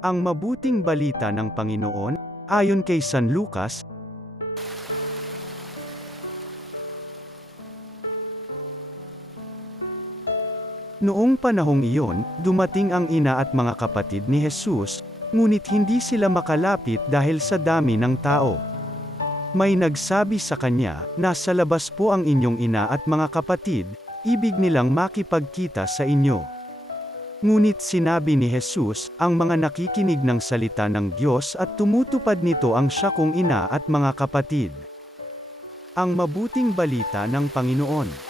Ang mabuting balita ng Panginoon, ayon kay San Lucas. Noong panahong iyon, dumating ang ina at mga kapatid ni Jesus, ngunit hindi sila makalapit dahil sa dami ng tao. May nagsabi sa kanya, "Nasa labas po ang inyong ina at mga kapatid, ibig nilang makipagkita sa inyo." Ngunit sinabi ni Jesus, ang mga nakikinig ng salita ng Diyos at tumutupad nito ang siya kong ina at mga kapatid. Ang mabuting balita ng Panginoon.